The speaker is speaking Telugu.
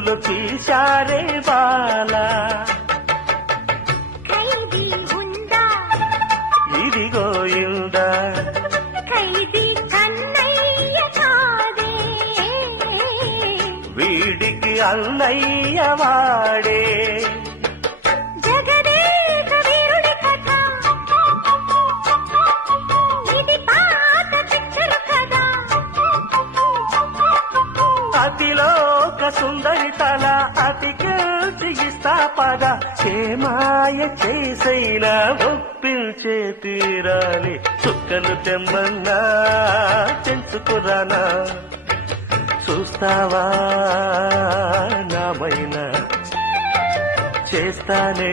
కన్నులు తీశారే బాలా. ఖైదీ ఉందా ఇదిగో ఇందా ఖైదీ కన్నయ్య కాదే, వీడికి అన్నయ్య వాడే. జగదేక వీరుడి కథ ఇది పాత పిక్చర్ కదా. అతిలోక సుందరి తల అతికిస్తా పద. చేమాయ చేసైనా ఒప్పించే తీరాలి. చుక్కలు తెమ్మన్నా తెంచుకురానా, చూస్తావా నామైనా చేస్తానే.